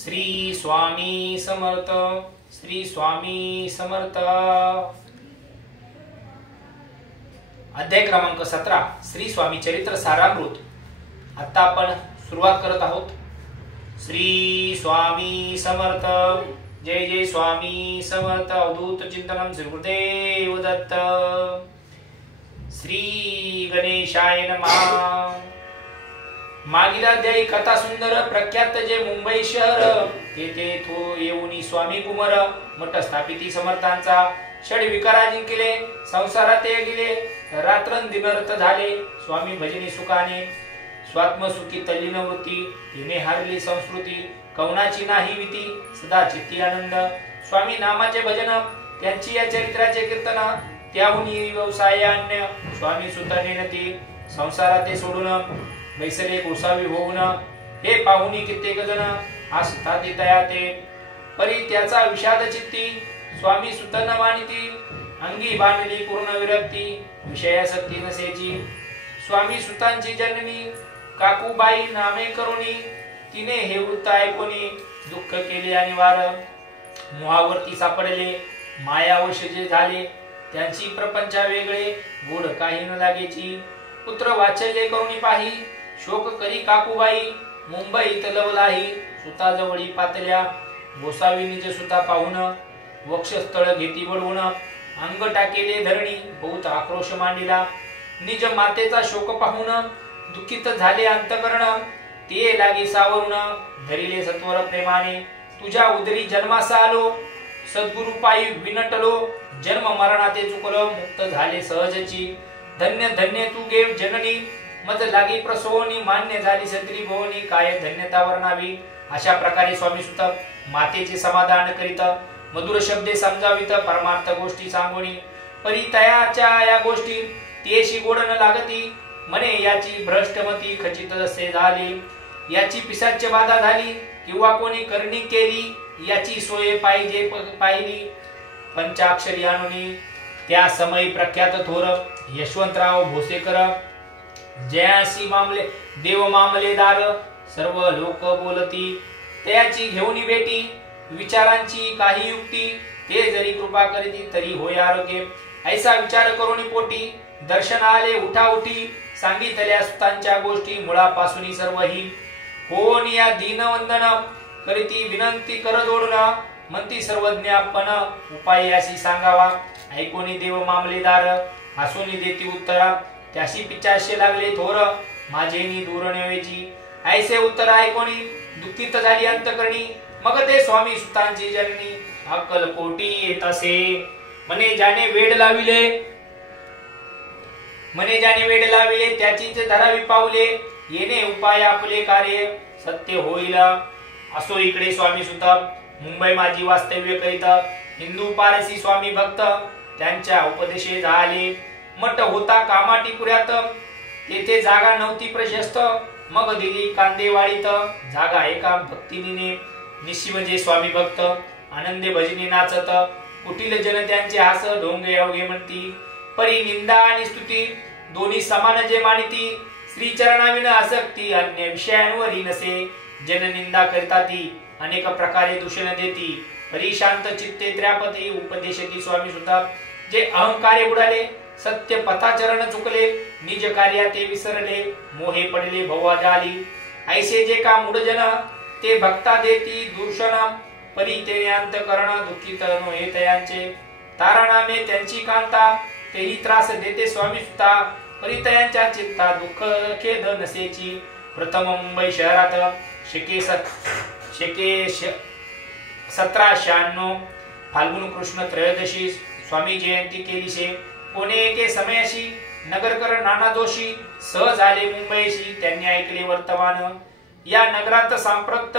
श्री स्वामी समर्थ, श्री स्वामी समर्थ। अध्याय क्रमांक 17 श्री स्वामी चरित्र सारामृत। आता आपण सुरुवात करत आहोत। श्री स्वामी समर्थ। जय जय स्वामी समर्थ। अवधूत चिंतनम श्री गुरुदेव दत्त। श्री गणेशाय नमः। मागील अध्यायी कथा सुंदर प्रख्यात जे मुंबई शहर तेथे थो येऊनी स्वामी कुमार मठ स्थापिती समर्थांचा षड विकारा जिंकले संसारात ते गेले रात्रंदिनरत झाले स्वामी भजनी सुखाने स्वात्म सुखी तल्लीन वृत्ती तिने हारली संस्कृती कवनाची नाही भीती सदा चित्ती आनंद स्वामी नामाचे भजन त्यांची या चरित्राचे कीर्तन त्याहुनी व्यवसाय अन्य स्वामी सुताने नती संसारात ते सोडून वैसले गोसावी होऊन हे पाहुनी कित्येक जण हसतात तयाते परी त्याचा विषाद चित्ती स्वामी सुतन मानिती अंगी बांधली पूर्ण विरक्ती विषयासक्ती नसेची स्वामी सुतांची जननी काकूबाई नामे करुणी तिने हे वृत्त ऐकोनी दुःख केले आणि वार मोहावरती सापडले मायावश जे झाले त्यांची प्रपंचा वेगळे गोड काही न लागेची पुत्र वाचल्य करुणी पाही शोक करी काकूबाई मुंबईत लवलाही सुताजवळी पातल्या गोसावी निज सुता पाहून वक्षस्थळ घेती वळवून अंग टाकेले धरणी बहुत आक्रोश मांडिला निज मातेचा शोक पाहून दुःखित झाले अंतकरण ते लागे सावरून धरिले सत्वर प्रेमाने तुझ्या उदरी जन्मास आलो सद्गुरु पायी विनटलो जन्म मरणाते चुकलो मुक्त झाले सहजची धन्य धन्य तू गेव जननी मज लागी प्रसवनी मान्य झाली सत्री भवनी काय धन्यता वर्णावी। अशा प्रकारे स्वामी सुत मातेचे समाधान करीत मधुर शब्दे समजावित परमार्थ गोष्टी सांगोनी परी तयाच्या या गोष्टी तेशी गोड न लागती मने याची भ्रष्टमती खचित असे झाले याची पिसाच्य बाधा झाली किंवा कोणी करणी केली याची सोय पाहिजे पाहिली पंचाक्षरी आणुनी त्या समय प्रख्यात थोर यशवंतराव भोसेकर जयासी मामले देव मामलेदार सर्व लोक बोलती त्याची घेऊनी बेटी विचारांची काही युक्ती ते जरी कृपा करीती तरी होय आरोग्य ऐसा विचार करून पोटी दर्शन आले उठा उठी सांगितल्या सुतांच्या गोष्टी मुळापासून सर्वही होऊन या दीनवंदन करीती विनंती कर जोडून म्हणती सर्वज्ञ आपण उपाय अशी सांगावा ऐकोनी देव मामलेदार हसून देती उत्तरा त्याशी पिचाशे लागले थोर माझेनी दूर नेवेची ऐसे उत्तर ऐकोनी दुःखित झाली अंतकरणी मग ते स्वामी सुतांची जननी अक्कल कोटी येत असे मने जाने वेड लाविले त्याचीच धरावी पावले येणे उपाय आपले कार्य सत्य होईल असो इकडे स्वामी सुत मुंबई माझी वास्तव्य करीत हिंदू पारसी स्वामी भक्त त्यांच्या उपदेशे झाले मठ होता कामाटीपुऱ्यात तेथे जागा नव्हती प्रशस्त मग दिली कांदेवाडीत जागा एका भक्तिनीने निशिवजे स्वामी भक्त आनंदे भजनी नाचत कुटील जन त्यांचे हास ढोंगे अवघे म्हणती परी निंदा आणि स्तुती दोन्ही समान जे मानिती श्री चरणाविन आसक्ती अन्य विषयांवरी नसे जन निंदा करता ती अनेक प्रकारे दूषण देती परी शांत चित्ते त्र्यापती उपदेशती स्वामी सुद्धा जे अहंकारे बुडाले सत्य पथाचरण चुकले निज कार्या ते विसरले मोहे पडले भवा जाली ऐसे जे का मूढजन ते भक्ता देती दूषण परी ते अंतकरण दुःखित नोहे तयांचे तारणामे त्यांची कांता तेही त्रास देते स्वामी सुता परी तयांच्या चित्ता दुःख खेद नसेची प्रथम मुंबई शहरात शके 1796 फाल्गुन कृष्ण त्रयोदशी स्वामी जयंती केलीशे कोणे एके समयाशी नगरकर नाना जोशी सहज आले मुंबईशी त्यांनी ऐकले वर्तमान या नगरात सांप्रत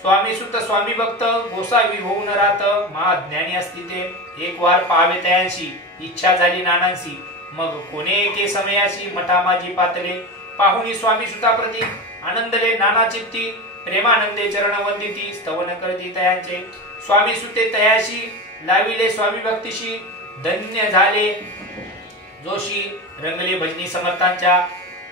स्वामी सुत स्वामी भक्त गोसावी होऊन राहत महाज्ञानी असती ते एक वार पाहावे तयांशी इच्छा झाली नानांशी मग कोणे एके समयाशी मठा माझी पातले पाहुणी स्वामी सुताप्रती आनंदले नाना चित्ती प्रेमानंदे चरण वंदिती स्तवन करती तयांचे स्वामी सुते तयाशी लाविले स्वामी भक्तीशी धन्य झाले जोशी रंगले भजनी समर्थांच्या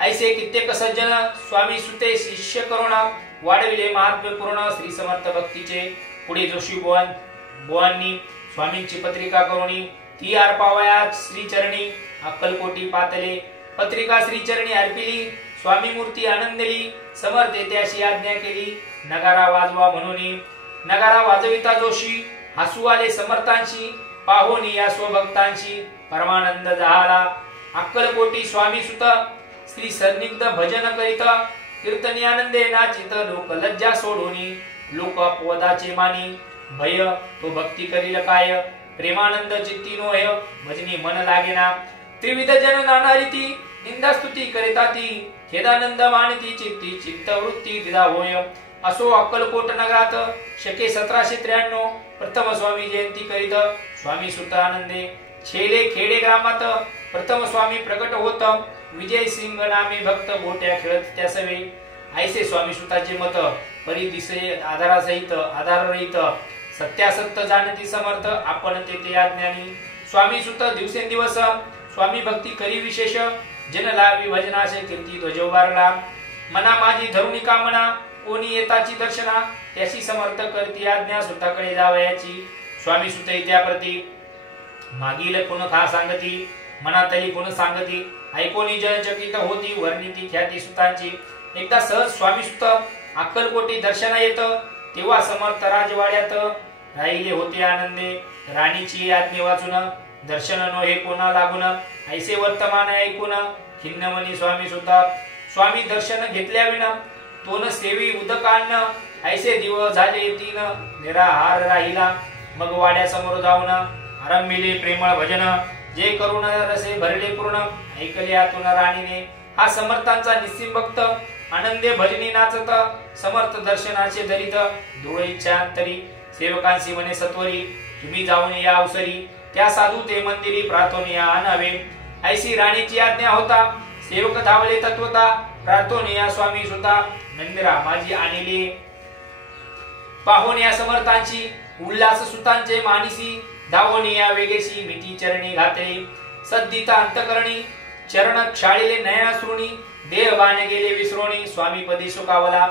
ऐसे कित्येक सज्जन स्वामी सुते शिष्य करुणा वाढविले महात्म्यपूर्ण श्री समर्थ भक्तीचे। पुढे जोशी बुवांनी स्वामींची पत्रिका करुणी ती अर्पावयात श्रीचरणी अक्कलकोटी पातले। पत्रिका श्रीचरणी अर्पिली स्वामी मूर्ती आनंदली। समर्थे त्याशी आज्ञा केली नगारा वाजवा म्हणून। नगारा वाजविता जोशी हसू आले समर्थांशी। पाहोनी या स्वभक्तांशी परमानंद झाला। अक्कलकोटी स्वामी सुत श्री सन्निग्ध भजन करीत। कीर्तनी आनंदे नाचित लोक लज्जा सोडूनी। लोक अपवादाचे मानी भय तो भक्ती करील काय। प्रेमानंद चित्ती नोय भजनी मन लागेना। त्रिविध जन नाना रीती निंदा स्तुती करिता ती। खेदानंद मानती चित्ती चित्तवृत्ती दिदा होय। असो अक्कलकोट नगरात शके 1793 प्रथम स्वामी जयंती करीत। स्वामी सुत आनंदे छेले खेडे ग्रामात प्रथम स्वामी प्रकट होत। विजय सिंग नामे भक्त बोट्या खेळत त्या सवे। ऐसे स्वामी सुताचे मत परी दिसे आधारासहित आधाररहित। सत्यासत्य जाणती समर्थ आपण तेथे अज्ञानी। स्वामी सुत दिवसेंदिवस स्वामी भक्ती करी विशेष। जन लावी भजनाशे कीर्ती ध्वज उभारला। मना माझी धरुणी कामना कोणी येताची दर्शना। त्याशी समर्थ करती आज्ञा सुताकडे जावयाची। स्वामी सुत त्याप्रती मागील कोण खा सांगती। मनातली कोण सांगती ऐकोनी जन चकित होती। वर्णिती ख्याती सुतांची। एकदा सहज स्वामी सुत अक्कलकोटी दर्शना येत। तेव्हा समर्थ राजवाड्यात राहिले होते आनंदे। राणीची आज्ञा वाचून दर्शन नो हे कोणा लागून। ऐसे वर्तमान ऐकून खिन्न मनी स्वामी सुता। स्वामी दर्शन घेतल्या विना तोन सेवी उदकान्न। ऐसे दिव झाले तीन निराहार राहिला। मग वाड्या समोर जाऊन आरंभिले प्रेमळ भजन। जे करुण रसे भरले पूर्ण ऐकले आतून राणीने। हा समर्थांचा निस्सिम भक्त आनंदे भजनी नाचत। समर्थ दर्शनाचे धरित डोळे इच्छा अंतरी। सेवकांशी म्हणे सत्वरी तुम्ही जाऊन या अवसरी। त्या साधू ते मंदिरी प्रार्थोनिया आणावे। ऐशी राणीची आज्ञा होता। सेवक धावले तत्वता प्रार्थोनिया स्वामी सुता। मंदिरा माझी आणिले पाहून या समर्थांची। उल्हास सुतांचे मानिसी धावोनिया वेगेशी मिठी चरणी घाते। सद्दिता अंतकरणी चरण क्षाळिले नयनाश्रुणी। देह बाण गेले विसरोणी स्वामी पदी सुखावला।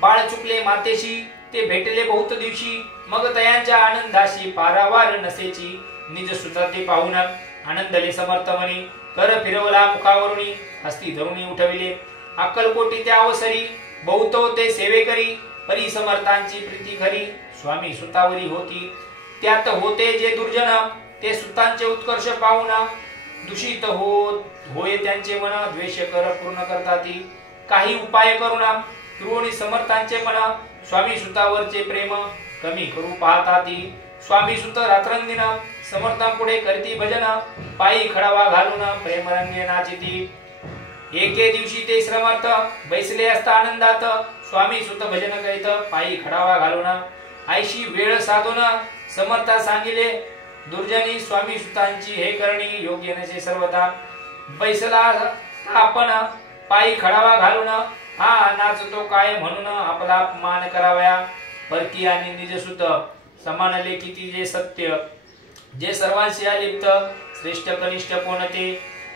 बाळ चुकले मातेशी ते भेटले बहुत दिवशी। मग तयांच्या आनंदाशी पारावार नसेची। निज सुता ते पाहून आनंदले समर्थ मनी। कर फिरवला मुखावरुणी हस्ती धरुणी उठविले। अक्कलकोटी त्या अवसरी बहुतो ते सेवेकरी। परी समर्थांची प्रीती खरी स्वामी सुतावरी होती। त्यात होते जे दुर्जन ते सुतांचे उत्कर्ष पाहून। दूषित होय त्यांचे मन द्वेष कर पूर्ण करताती। काही उपाय करून फिरवणी समर्थांचे मन। स्वामी सुतावरचे प्रेम कमी करू पाहताती। स्वामी सुत रात्रंदिन समर्थांपुढे करती भजन। पायी खडावा घालून प्रेमरंगे नाचिती। एके दिवशी ते समर्थ बैसले असता आनंदात। स्वामी सुत भजन करीत पायी खडावा घालून। ऐशी वेळ साधून समर्था सांगिले दुर्जनी। स्वामी सुतांची हे करणी योग्य नसे सर्वदा। बैसला आपण पायी खडावा घालून। हा नाचतो काय म्हणून आपला अपमान करावया। परकी आणि निजसुत समानले किती जे सत्य। जे सर्वांशी अलिप्त श्रेष्ठ कनिष्ठ कोणते।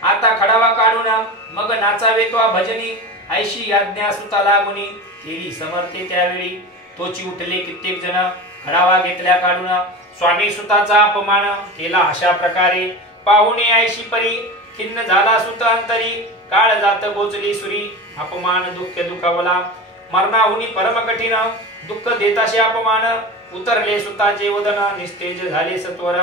आता खडावा काढून मग नाचावे तो भजनी। ऐशी आज्ञा सुता लागुनी केली समर्थे त्यावेळी। तोची उठले कित्येक जण खडावा घेतल्या काढून। स्वामी सुताचा अपमान केला अशा प्रकारे। पाहुणे ऐशी परी खिन्न झाला सुत अंतरी। काळ जात गोचली सुरी अपमान दुःख दुखावला। मरणाहुनी परम कठीण दुःख देताशे अपमान। उतरले सुताचे वदन निस्तेज झाले सत्वर।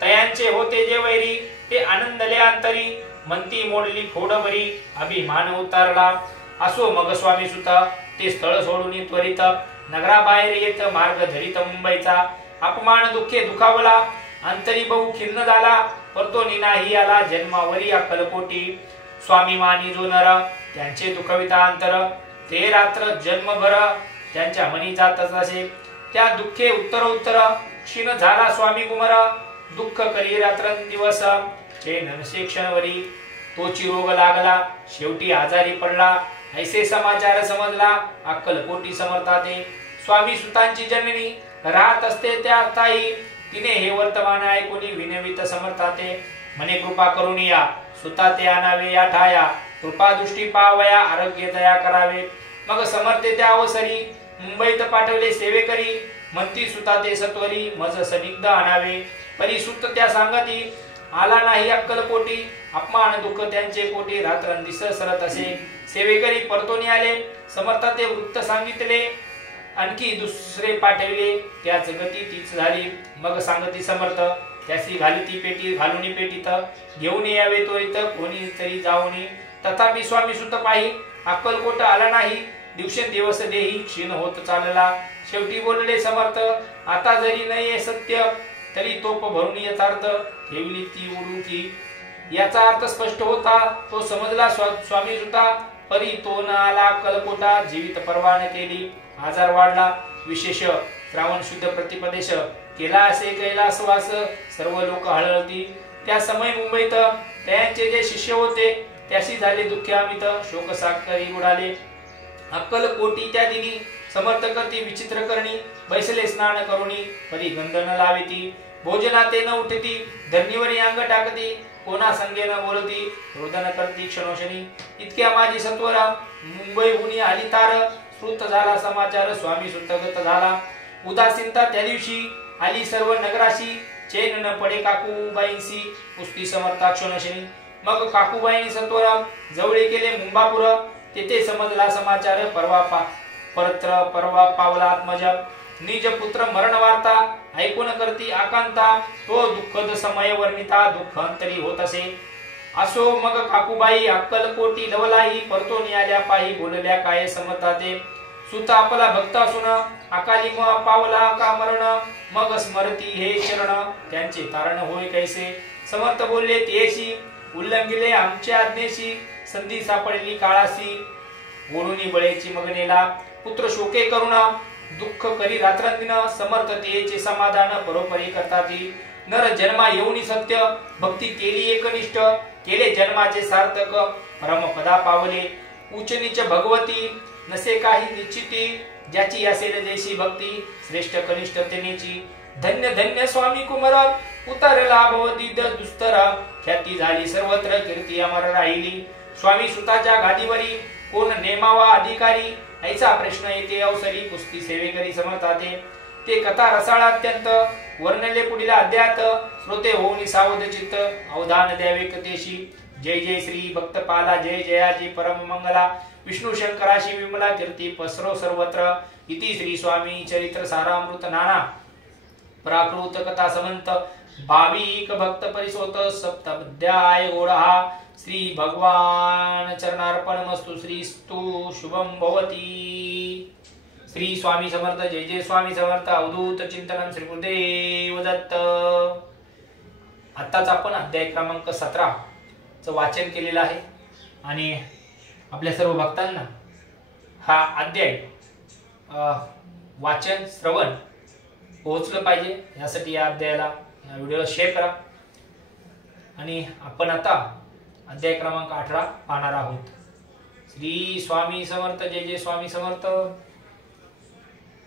तयांचे होते जे वैरी ते आनंदले अंतरी। मंती मोडली फोड बरी अभिमान उतारला। असो मग स्वामी सुता ते स्थळ सोडून त्वरित। नगराबाहेर येत मार्ग धरित मुंबईचा। अपमान दुःखे दुखावला अंतरी बहु खिन्न झाला। परतोनी नाही आला जन्मावरी अक्कलकोटी। स्वामी मानी जो नर त्यांचे दुखविता अंतर। ते रात्र जन्मभर त्यांच्या मनी जातच असे। त्या दुःखे उत्तर उत्तर क्षीण झाला स्वामी कुमार। दुःख करी रात्रंदिवस चैन नसे क्षणवरी। तोची रोग लागला शेवटी आजारी पडला। ऐसे समाचार समजला अक्कलकोटी समर्थाते। स्वामी सुतांची जननी राहत असते त्या ताई। तिने हे वर्तमान ऐकून विनवित समर्थाते। म्हणे कृपा करून या सुता ते आणावे या ठाया। कृपा दृष्टी पावया आरोग्य दया करावे। मग समर्थे त्या अवसरी मुंबईत पाठवले सेवेकरी, म्हणती सुता ते सत्वरी, मज सनिग्ध आणावे, परी सुत त्या सांगती, आला नाही अक्कलकोटी, अपमान दुःख त्यांचे पोटी, रात्रंदिवस सरत असे, सेवेकरी परतोनी आले, समर्था ते वृत्त सांगितले, आणखी दुसरे पाठविले, त्याच गती तीच झाली, मग सांगती समर्थ, त्यासी घालिती पेटी, घालुनी पेटीत, घेऊन यावे त्वरित, कोणी तरी जाऊनी, तथापि स्वामी सुत पाही, अक्कलकोट आला नाही, दिवसेंदिवस देही क्षीण होत चालला, शेवटी बोलले समर्थ, आता जरी नाही सत्य, तरी तोप भरून यथार्थ, ठेवली ती उडुकी, याचा अर्थ स्पष्ट होता, तो समजला स्वामी सुता, परी तो न आला अक्कलकोटा, जीवित परवान केली, आजार वाढला, विशेष श्रावण शुद्ध प्रतिपदेश केला असे कैलासवास, सर्व लोक हळहळती, त्या समय मुंबईत त्यांचे जे शिष्य होते, त्याशी झाले दुःख अमित, शोक सागरी उडाले, अक्कलकोटी त्या दिनी, समर्थ करती विचित्र करणी, बैसले स्नान करुणी, परी गंधन लावेती, भोजना ते न उठती, धरणीवरी अंग टाकती, कोणा संगे न बोलती, रोदन करती क्षणोक्षणी, इतक्या माझी सत्वरा, मुंबईहून आली तार, श्रुत झाला समाचार, स्वामी सुतगत झाला, उदासीनता त्या दिवशी आली सर्व नगराशी, चैन न पडे काकूबाईंशी, पुसती समर्था क्षणोक्षणी, मग काकूबाईंनी सत्वरा जवळे केले मुंबापुर, तेथे समजला समाचार, परवा पावला आत्मज, निज पुत्र मरण वार्ता, ऐकून करती आकांता, तो दुःखद समय वर्णिता, दुःख अंतरी होत असे, असो मग काकूबाई अक्कलकोटी लवलाई, परतोनी आल्या पायी, बोलल्या काय समर्था ते, सुत आपला भक्त असून अकाली पावला का मरण, मग स्मरती हे चरण, त्यांचे तारण होय कैसे, समर्थ बोलले तेशी, उल्लंघिले आमच्या आज्ञेशी, संधी सापडली काळासी, गोडूनी बळेची मगनेला, पुत्र शोके करुणा, दुःख करी रात्रंदिन, समर्थ तेचे समाधान परोपरी करताती, नर जन्मा येऊनी सत्य, भक्ती केली एकनिष्ठ, केले जन्माचे सार्थक, परमपदा पावले, उच्च नीच भगवती, नसे काही निश्चिती, ज्याची असेल जैसी भक्ती, श्रेष्ठ कनिष्ठ तेनेची, धन्य धन्य स्वामी कुमार, उतरला भवदीद दुस्तर, ख्याती झाली सर्वत्र, कीर्ती अमर राहिली, स्वामी सुताच्या गादीवरी, कोण नेमावा अधिकारी, ऐसा प्रश्न येते अवसरी, कुस्ती सेवेकरी समर्थाते, ते कथा रसाळ अत्यंत, वर्णले पुढील अध्यात, श्रोते होऊन सावध चित्त, अवधान द्यावे कथेशी, जय जय श्री भक्तपाला, जय जयाजी परम मंगला, विष्णू शंकराशी विमला कीर्ती, पसरो सर्वत्र, इति श्री स्वामी चरित्र सारामृत नाना, प्राकृत कथा समंत, भाविक भक्त परिसोत, सप्तमध्याय ओढा, श्री भगवान चरणार्पण मस्तु, श्रीस्तु शुभम भवती, श्री स्वामी समर्थ, जय जय स्वामी समर्थ, अवधूत चिंतन श्री गुरुदेव दत्त। आताच आपण अध्याय क्रमांक 17 चं वाचन केलेलं आहे आणि आपल्या सर्व भक्तांना हा अध्याय वाचन श्रवण पोहोचलं पाहिजे यासाठी या अध्यायाला, या व्हिडिओला शेअर करा। आणि आपण आता अध्याय क्रमांक 18 पाहणार आहोत। श्री स्वामी समर्थ, जय जय स्वामी समर्थ।